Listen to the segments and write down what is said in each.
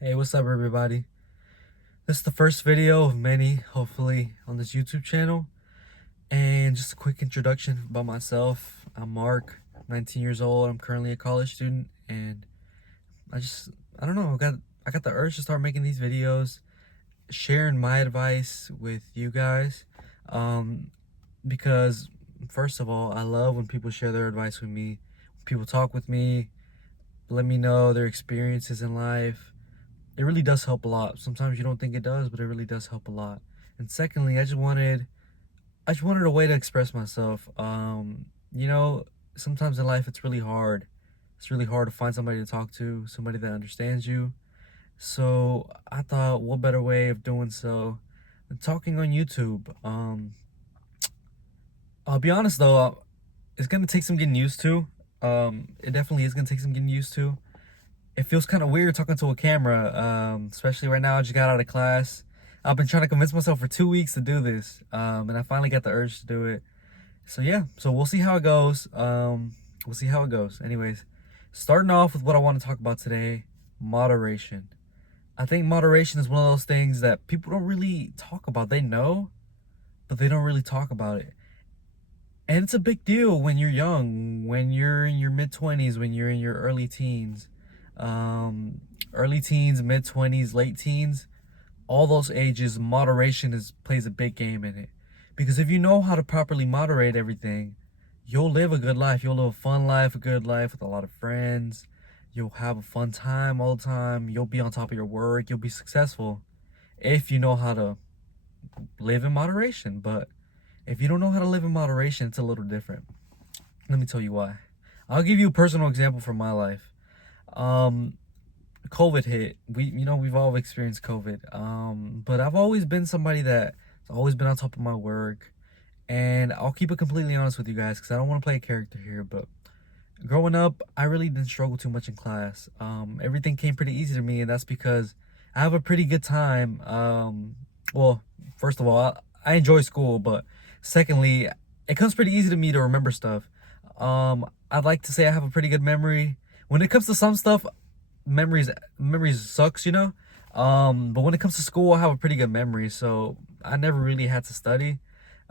Hey, what's up, everybody? This is the first video of many, hopefully, on this YouTube channel. And just a quick introduction about myself. I'm Mark, 19 years old. I'm currently a college student, and I just, I don't know, I got the urge to start making these videos, sharing my advice with you guys. Um, because first of all, I love when people share their advice with me. When people talk with me, let me know their experiences in life. It really does help a lot. Sometimes you don't think it does, but it really does help a lot. And secondly, I just wanted a way to express myself. You know, sometimes in life it's really hard. It's really hard to find somebody to talk to, somebody that understands you. So I thought, what better way of doing so than talking on YouTube? I'll be honest though, it's gonna take some getting used to. It definitely is gonna take some getting used to. It feels kind of weird talking to a camera, especially right now. I just got out of class. I've been trying to convince myself for 2 weeks to do this, and I finally got the urge to do it. So yeah, so we'll see how it goes. We'll see how it goes. Anyways, starting off with what I want to talk about today, moderation. I think moderation is one of those things that people don't really talk about. They know, but they don't really talk about it. And it's a big deal when you're young, when you're in your mid 20s, when you're in your early teens. Um, Early teens, mid 20s, late teens, all those ages, moderation plays a big game in it. Because if you know how to properly moderate everything, you'll live a good life. You'll live a fun life, a good life with a lot of friends. You'll have a fun time all the time. You'll be on top of your work. You'll be successful if you know how to live in moderation. But if you don't know how to live in moderation, it's a little different. Let me tell you why. I'll give you a personal example from my life. Um, COVID hit. We've all experienced COVID. But I've always been somebody that's always been on top of my work. And I'll keep it completely honest with you guys because I don't want to play a character here. But growing up, I really didn't struggle too much in class. Everything came pretty easy to me, and that's because I have a pretty good time. Well, first of all, I enjoy school, but secondly, it comes pretty easy to me to remember stuff. I'd like to say I have a pretty good memory. When it comes to some stuff, memories sucks, you know. But when it comes to school, I have a pretty good memory, so I never really had to study.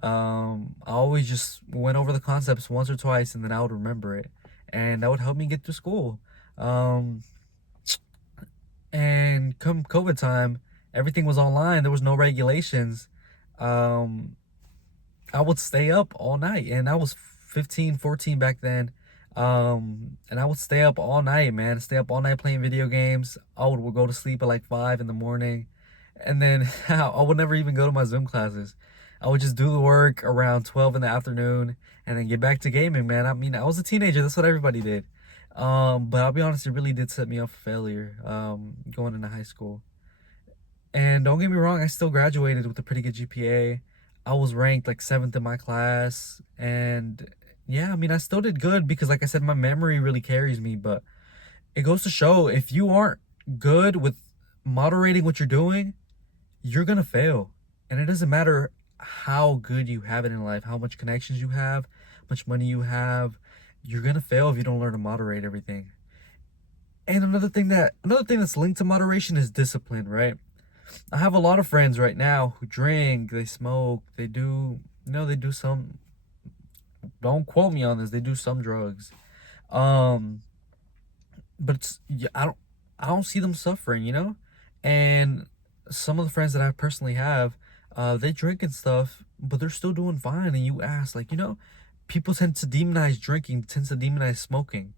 I always just went over the concepts once or twice, and then I would remember it, and that would help me get through school. Um, and come COVID time, everything was online. There was no regulations. Um, I would stay up all night, and I was 15, 14 back then. And I would stay up all night, man. Stay up all night playing video games. I would go to sleep at like 5 in the morning, and then I would never even go to my Zoom classes. I would just do the work around 12 in the afternoon, and then get back to gaming, man. I mean, I was a teenager. That's what everybody did. But I'll be honest, it really did set me up for failure. Going into high school. And don't get me wrong, I still graduated with a pretty good GPA. I was ranked like seventh in my class. And yeah, I mean, I still did good because, like I said, my memory really carries me. But it goes to show if you aren't good with moderating what you're doing, you're going to fail. And it doesn't matter how good you have it in life, how much connections you have, much money you have, you're going to fail if you don't learn to moderate everything. And another thing that's linked to moderation is discipline, right? I have a lot of friends right now who drink, they smoke, they do some, don't quote me on this, they do some drugs. Um, but it's, yeah, I don't see them suffering, you know? And some of the friends that I personally have, they drink and stuff, but they're still doing fine. And you ask, like, people tend to demonize drinking, tends to demonize smoking.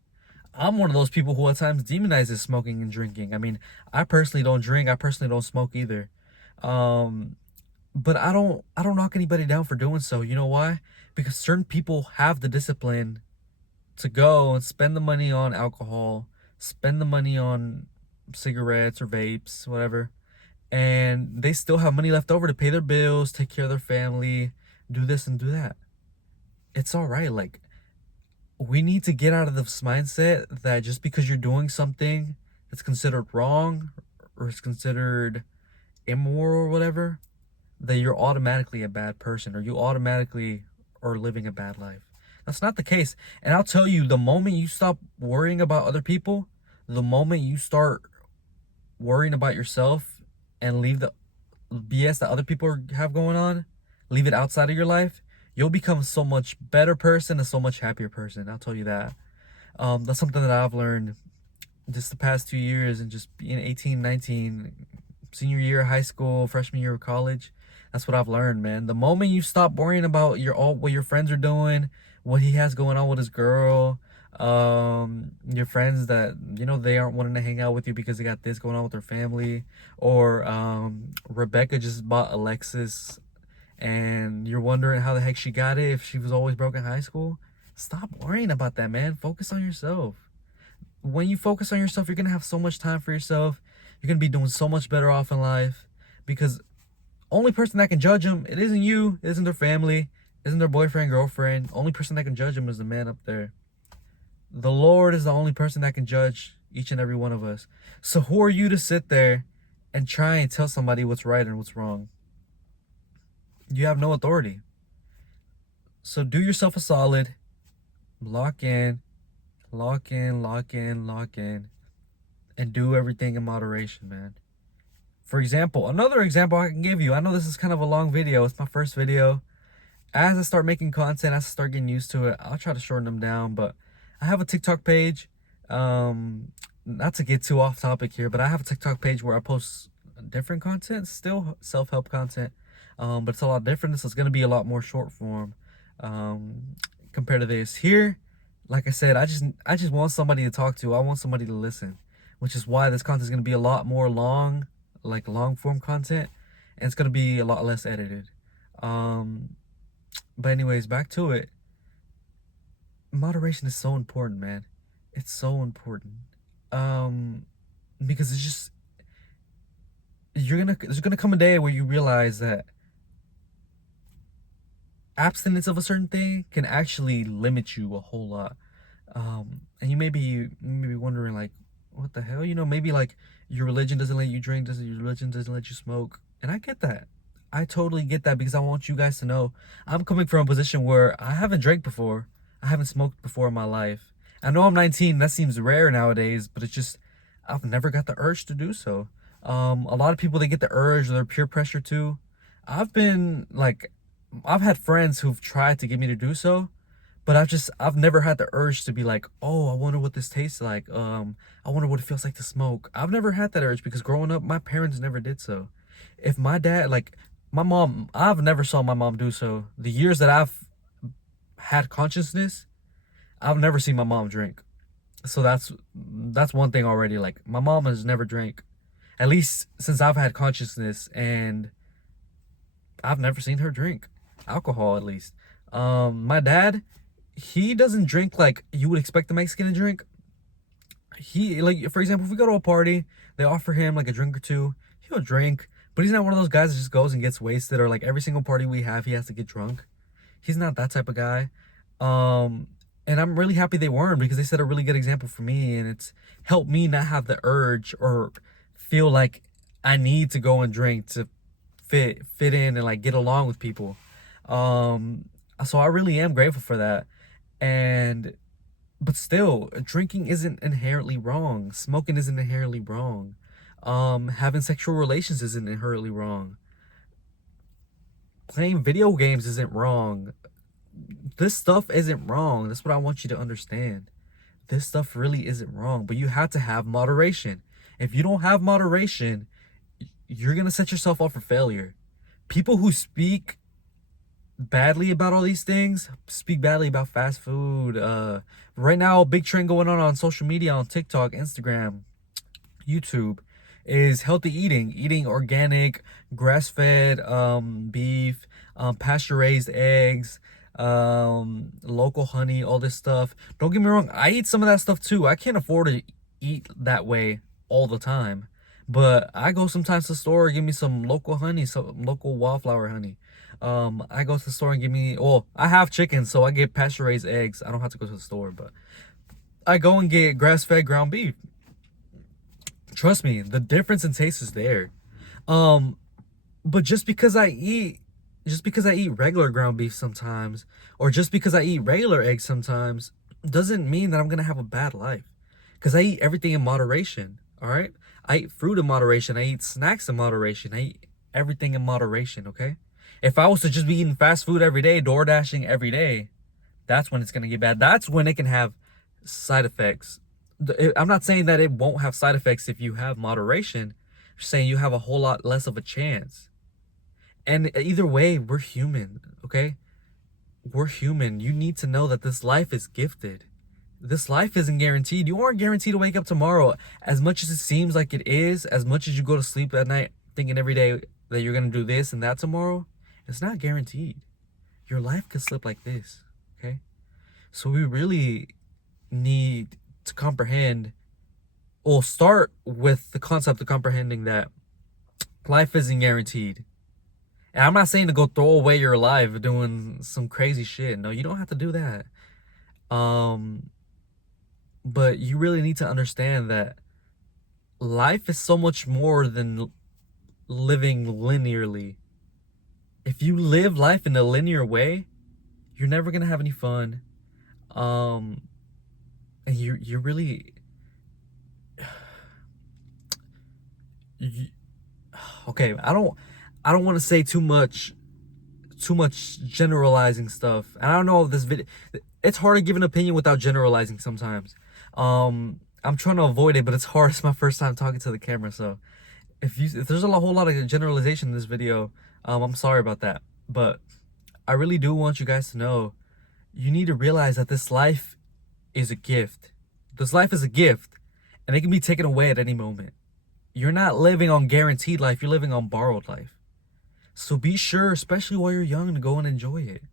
I'm one of those people who at times demonizes smoking and drinking. I mean, I personally don't drink. I personally don't smoke either. Um, but I don't knock anybody down for doing so. You know why? Because certain people have the discipline to go and spend the money on alcohol, spend the money on cigarettes or vapes, whatever, and they still have money left over to pay their bills, take care of their family, do this and do that. It's all right. Like, we need to get out of this mindset that just because you're doing something that's considered wrong or is considered immoral or whatever, that you're automatically a bad person or you automatically are living a bad life. That's not the case. And I'll tell you, the moment you stop worrying about other people, the moment you start worrying about yourself and leave the BS that other people have going on, leave it outside of your life, you'll become so much better person, a so much happier person. I'll tell you that. That's something that I've learned just the past 2 years, and just being 18, 19, senior year of high school, freshman year of college. That's what I've learned, man. The moment you stop worrying about what your friends are doing, what he has going on with his girl, your friends that they aren't wanting to hang out with you because they got this going on with their family, or Rebecca just bought Alexis and you're wondering how the heck she got it if she was always broke in high school. Stop worrying about that, man. Focus on yourself. When you focus on yourself, you're gonna have so much time for yourself. You're gonna be doing so much better off in life, because only person that can judge them, it isn't you, it isn't their family, it isn't their boyfriend, girlfriend. Only person that can judge them is the man up there. The Lord is the only person that can judge each and every one of us. So who are you to sit there and try and tell somebody what's right and what's wrong? You have no authority. So do yourself a solid. Lock in, lock in, lock in, lock in, and do everything in moderation, man. For example, another example I can give you, I know this is kind of a long video, it's my first video. As I start making content, as I start getting used to it, I'll try to shorten them down. But I have a TikTok page. Not to get too off topic here, but I have a TikTok page where I post different content, still self-help content, but it's a lot different. So it's going to be a lot more short form compared to this. Here, like I said, I just want somebody to talk to. I want somebody to listen, which is why this content is going to be a lot more long, like long form content, and it's going to be a lot less edited. But anyways, back to it. Moderation is so important, man. It's so important. Because it's just, there's gonna come a day where you realize that abstinence of a certain thing can actually limit you a whole lot. And you may be wondering, like, what the hell? Maybe like your religion doesn't let you drink, your religion doesn't let you smoke. And I get that. I totally get that, because I want you guys to know I'm coming from a position where I haven't drank before. I haven't smoked before in my life. I know I'm 19. That seems rare nowadays, but it's just, I've never got the urge to do so. A lot of people, they get the urge or their peer pressure too. I've had friends who've tried to get me to do so, but I've never had the urge to be like, oh, I wonder what this tastes like. I wonder what it feels like to smoke. I've never had that urge, because growing up, my parents never did so. If my dad, like my mom, I've never saw my mom do so. The years that I've had consciousness, I've never seen my mom drink. So that's one thing already. Like, my mom has never drank, at least since I've had consciousness, and I've never seen her drink alcohol, at least. My dad, he doesn't drink like you would expect a Mexican to drink. He, like, for example, if we go to a party, they offer him like a drink or two, he'll drink, but he's not one of those guys that just goes and gets wasted, or like every single party we have, he has to get drunk. He's not that type of guy. And I'm really happy they weren't, because they set a really good example for me, and it's helped me not have the urge or feel like I need to go and drink to fit in and like get along with people. So I really am grateful for that. But still, drinking isn't inherently wrong. Smoking isn't inherently wrong. Having sexual relations isn't inherently wrong. Playing video games isn't wrong. This stuff isn't wrong. That's what I want you to understand. This stuff really isn't wrong, but you have to have moderation. If you don't have moderation, you're going to set yourself up for failure. People who speak badly about all these things, speak badly about fast food. Right now, a big trend going on social media, on TikTok, Instagram, YouTube, is healthy eating organic, grass-fed beef, pasture-raised eggs, local honey, all this stuff. Don't get me wrong, I eat some of that stuff too. I can't afford to eat that way all the time, but I go sometimes to the store, give me some local honey, some local wildflower honey. I go to the store and give me, well, I have chicken, so I get pasture-raised eggs. I don't have to go to the store, but I go and get grass-fed ground beef. Trust me, the difference in taste is there. But just because I eat regular ground beef sometimes, or just because I eat regular eggs sometimes, doesn't mean that I'm gonna have a bad life. Because I eat everything in moderation. All right. I eat fruit in moderation. I eat snacks in moderation. I eat everything in moderation. Okay. If I was to just be eating fast food every day, door dashing every day, that's when it's gonna get bad. That's when it can have side effects. I'm not saying that it won't have side effects if you have moderation. I'm saying you have a whole lot less of a chance. And either way, we're human. Okay. We're human. You need to know that this life is gifted. This life isn't guaranteed. You aren't guaranteed to wake up tomorrow. As much as it seems like it is, as much as you go to sleep at night thinking every day that you're going to do this and that tomorrow, it's not guaranteed. Your life could slip like this, okay? So we really need to comprehend, or start with the concept of comprehending that life isn't guaranteed. And I'm not saying to go throw away your life doing some crazy shit. No, you don't have to do that. But you really need to understand that life is so much more than living linearly. If you live life in a linear way, you're never gonna have any fun. And you're really okay. I don't want to say too much generalizing stuff. And I don't know if this video, it's hard to give an opinion without generalizing sometimes. I'm trying to avoid it, but it's hard. It's my first time talking to the camera, so if there's a whole lot of generalization in this video, I'm sorry about that. But I really do want you guys to know, you need to realize that this life is a gift. This life is a gift, and it can be taken away at any moment. You're not living on guaranteed life, you're living on borrowed life. So be sure, especially while you're young, to go and enjoy it.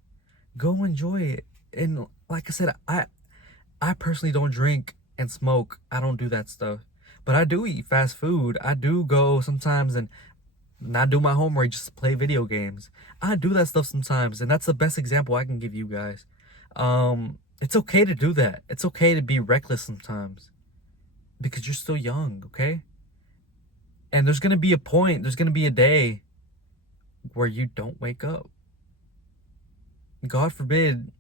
Go enjoy it. And like I said, I personally don't drink and smoke. I don't do that stuff. But I do eat fast food. I do go sometimes and not do my homework, just play video games. I do that stuff sometimes, and that's the best example I can give you guys. It's okay to do that. It's okay to be reckless sometimes because you're still young, okay? And there's gonna be a point, there's gonna be a day where you don't wake up. God forbid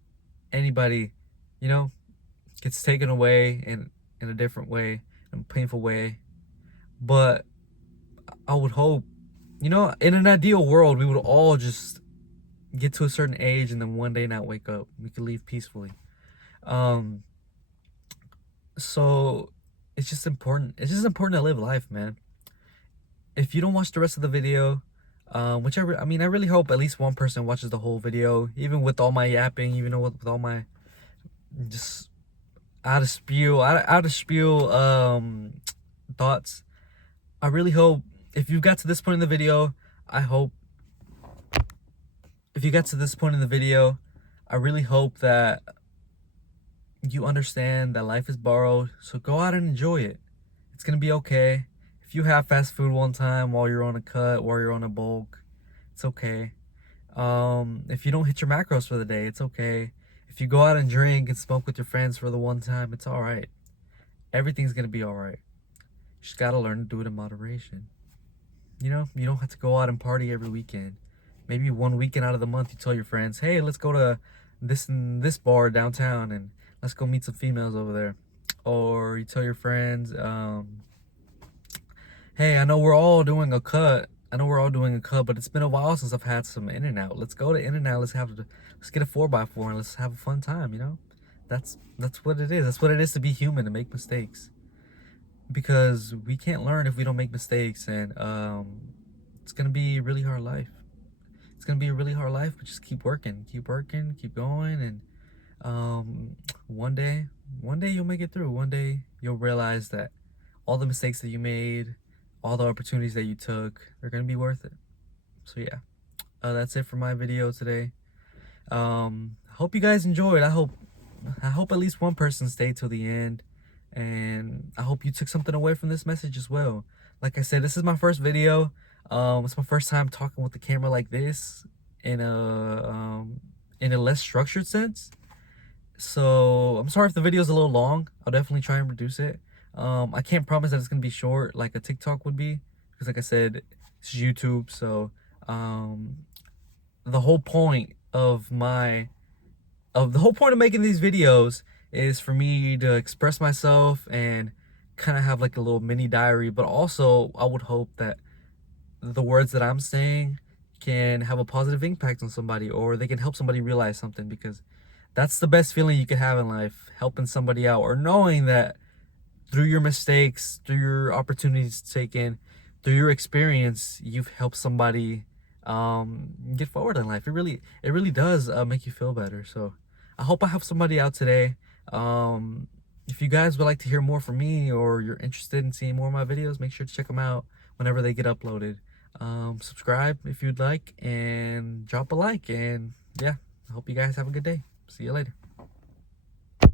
anybody, you know, gets taken away in a different way, in a painful way. But I would hope, you know, in an ideal world, we would all just get to a certain age and then one day not wake up. We could leave peacefully. So it's just important. It's just important to live life, man. If you don't watch the rest of the video, which I really hope at least one person watches the whole video, even with all my yapping, even with all my just out of spiel thoughts. I really hope, if you got to this point in the video, I really hope that you understand that life is borrowed. So go out and enjoy it. It's gonna be okay. If you have fast food one time while you're on a cut, while you're on a bulk, it's okay. If you don't hit your macros for the day, it's okay. If you go out and drink and smoke with your friends for the one time, it's all right. Everything's gonna be all right. You just gotta learn to do it in moderation. You know, you don't have to go out and party every weekend. Maybe one weekend out of the month, you tell your friends, hey, let's go to this bar downtown and let's go meet some females over there. Or you tell your friends, hey, I know we're all doing a cut, but it's been a while since I've had some In-N-Out. Let's go to In-N-Out. Let's get a 4x4 and let's have a fun time. You know, that's what it is. That's what it is to be human, to make mistakes. Because we can't learn if we don't make mistakes, and it's gonna be a really hard life. It's gonna be a really hard life, but just keep working, keep going, and one day you'll make it through. One day you'll realize that all the mistakes that you made, all the opportunities that you took, they're gonna be worth it. So yeah, that's it for my video today. Hope you guys enjoyed. I hope at least one person stayed till the end, and I hope you took something away from this message as well. Like I said, this is my first video. It's my first time talking with the camera like this in a less structured sense. So I'm sorry if the video is a little long. I'll definitely try and reduce it. I can't promise that it's gonna be short like a TikTok would be, because like I said, it's YouTube. So the whole point of making these videos is for me to express myself and kind of have like a little mini diary, but also I would hope that the words that I'm saying can have a positive impact on somebody, or they can help somebody realize something, because that's the best feeling you could have in life, helping somebody out, or knowing that through your mistakes, through your opportunities taken, through your experience, you've helped somebody get forward in life. It really does make you feel better. So I hope I helped somebody out today. Um, if you guys would like to hear more from me, or you're interested in seeing more of my videos, make sure to check them out whenever they get uploaded. Subscribe if you'd like, and drop a like. And yeah, I hope you guys have a good day. See you later.